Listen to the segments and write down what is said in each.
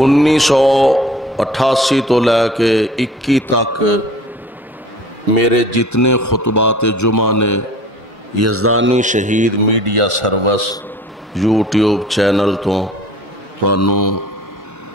1988 تو لے کے 21 تک میرے جتنے خطبات جمعہ نے یزدانی شہید میڈیا سروس یوٹیوب چینل تو تھانوں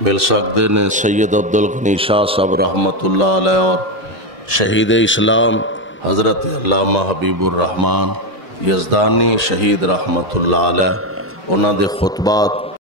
مل سکتے نے۔ سید عبدالغنی شاہ صاحب رحمت اللہ علیہ اور شہید اسلام حضرت علامہ حبیب الرحمن یزدانی شہید رحمت اللہ علیہ انہاں دے خطبات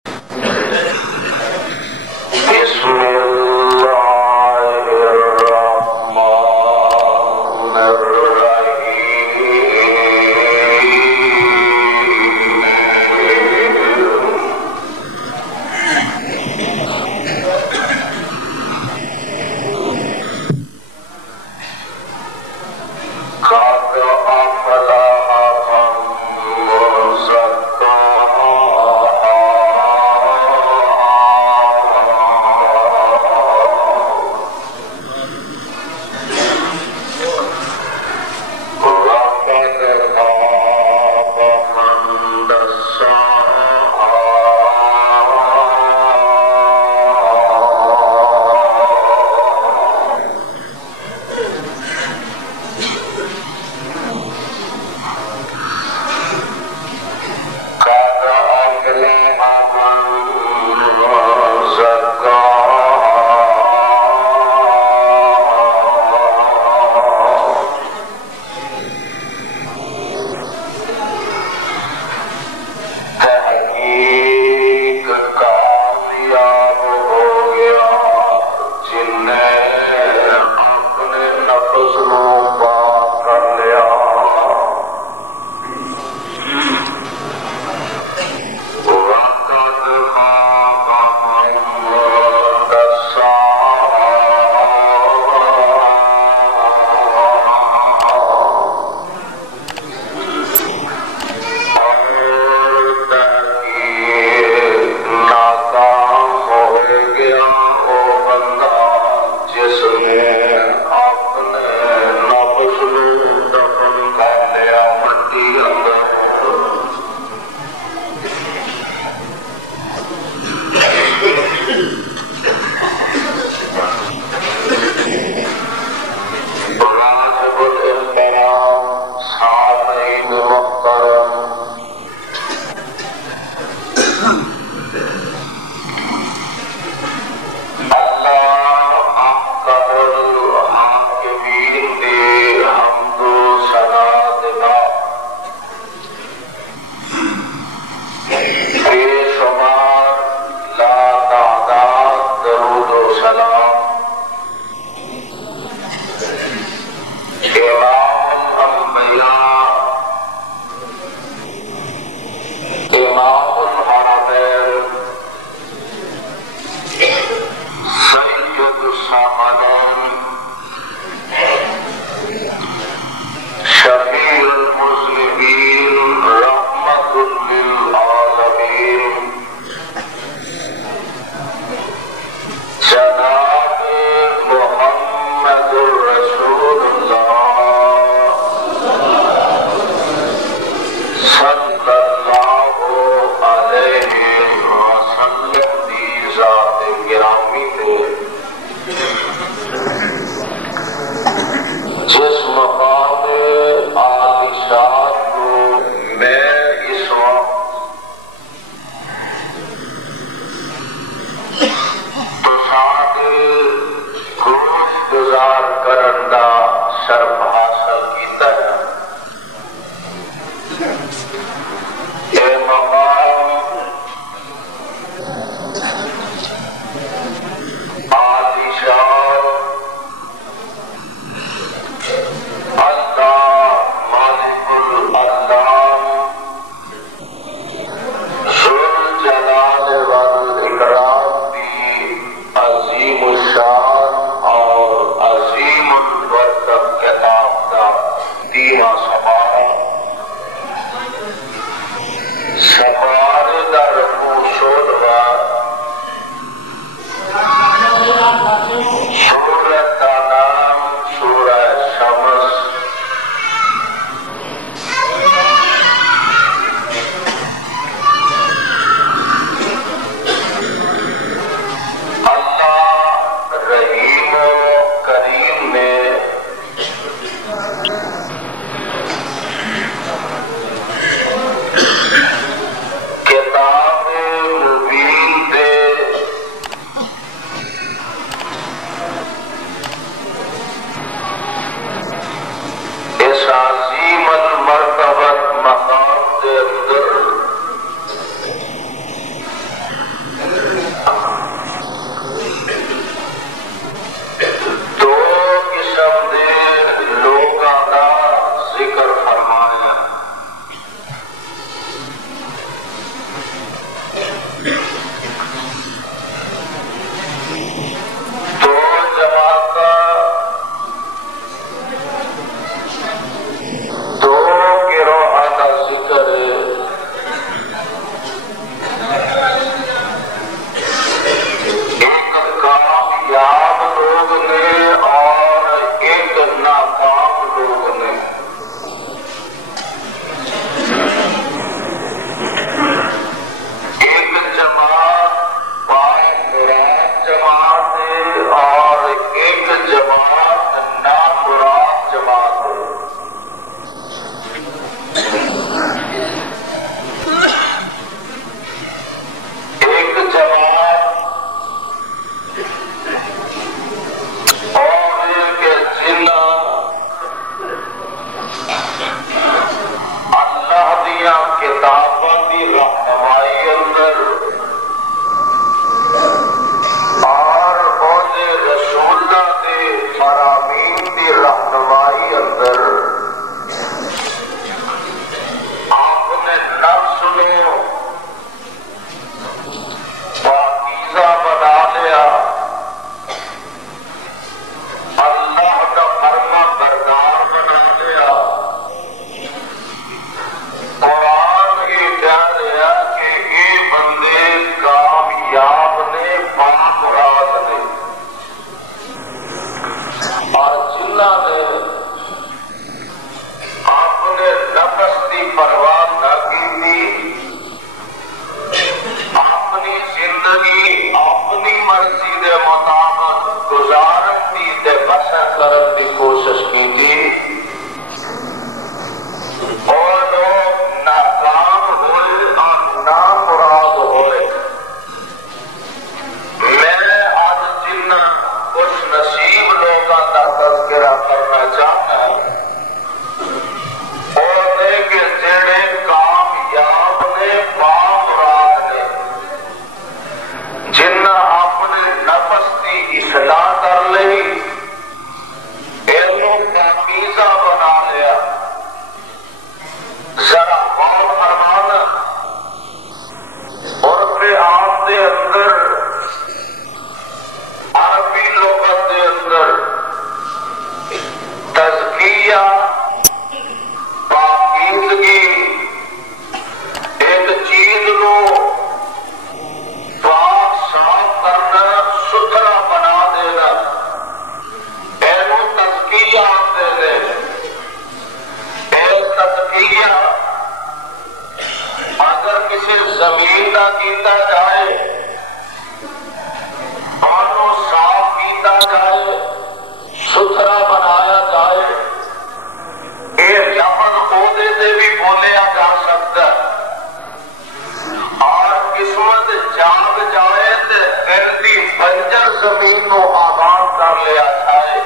زمین نو آباد کر لیا جائے،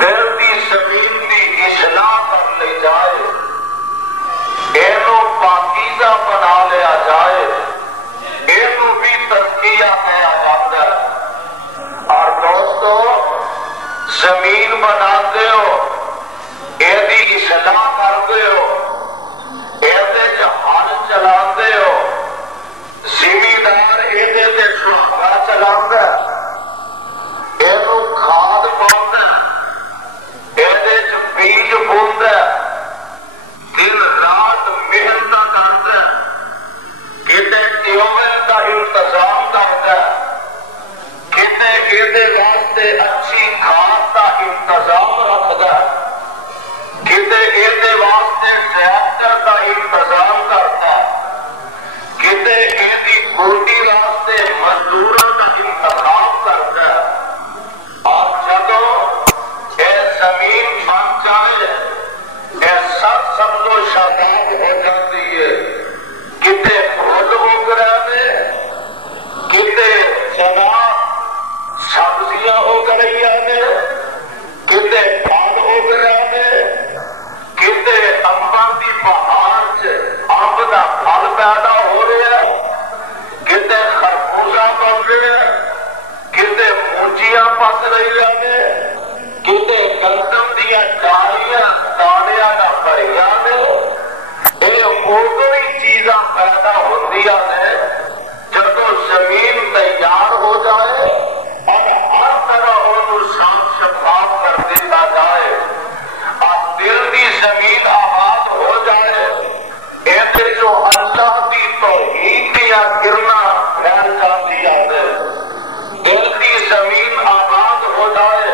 دل دی زمین دی اصلاح کر لی جائے، اینو پاکیزہ بنا لیا جائے، اینو بھی تزکیہ کیا جاتا ہے۔ اور دوستو زمین بناتے ہو، ایدی اصلاح کرتے ہو، ایدے جہان چلاتے ہو، زمیندار ایدے تے سہارا چلاتا ہے، اینو کھاد پاؤندا ہے، ایدے چ بیج بوندا ہے، دن رات محنت کرتا ہے، کتے ٹیوبویل کا انتظام کرتا ہے، کتے ایدے واسطے اچھی کھاد کا انتظام رکھتا ہے، کتے ایدے واسطے ٹریکٹر کا انتظام کرتا ہے، کتے ایدی بوٹی واسطے مزدوراں کا انتخاب کرتا ہے۔ اور جدو اے زمین بن جائے، اے سب سبز و شاداب ہو جاتی ہے، کتے پھول اگ رہے ہیں، کتے جناب سبزیاں اگ رہی ہیں، کتے پھل اگ رہے ہیں، کتے امباں دی بہار چ امب دا پھل پیدا ہو رہا ہے، کتے خربوزہ پک رہے ہیں، کتے مونجیاں پک رہی ہیں، کتے گندم دیا ڈالیاں دانیاں دا بھریاں نے، یہ اوکری چیزاں پیدا ہوندیاں نے جدو زمین تیار ہو جائے اور ہر طرح انہوں صاف شفاف کر دیتا جائے اور دل دی زمین آباد ہو جائے، ایسے جو اللہ کی توحید دیا کرنا پھیل جاتی ہے، دل دی زمین آباد ہو جائے،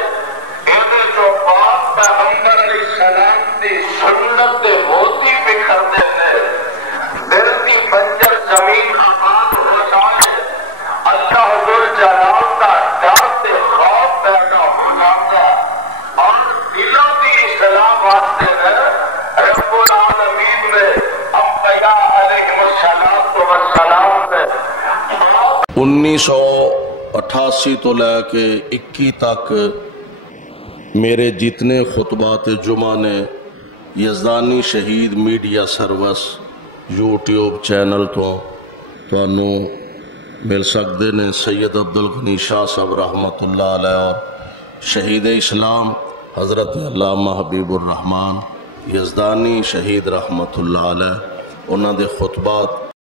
ایسے جو پاک پیغمبر علیہ السلام دی سنت دے موتی بکھر دیتے، دل دی بنجر زمین آباد ہو جائے، اللہ ذو جلال کا ڈر تے خوف پیدا ہو جاتا اور دلوں کی اصلاح واسطے رب العالمین نے انبیاء علیہ السلام سے 1988 تو لے کے 21 تک میرے جتنے خطبات جمعہ نے یزدانی شہید میڈیا سروس یوٹیوب چینل تو تانوں مل سکتے نے۔ سید عبدالغنی شاہ صاحب رحمت اللہ علیہ اور شہید اسلام حضرت علامہ حبیب الرحمان یزدانی شہید رحمت اللہ علیہ انہاں دے خطبات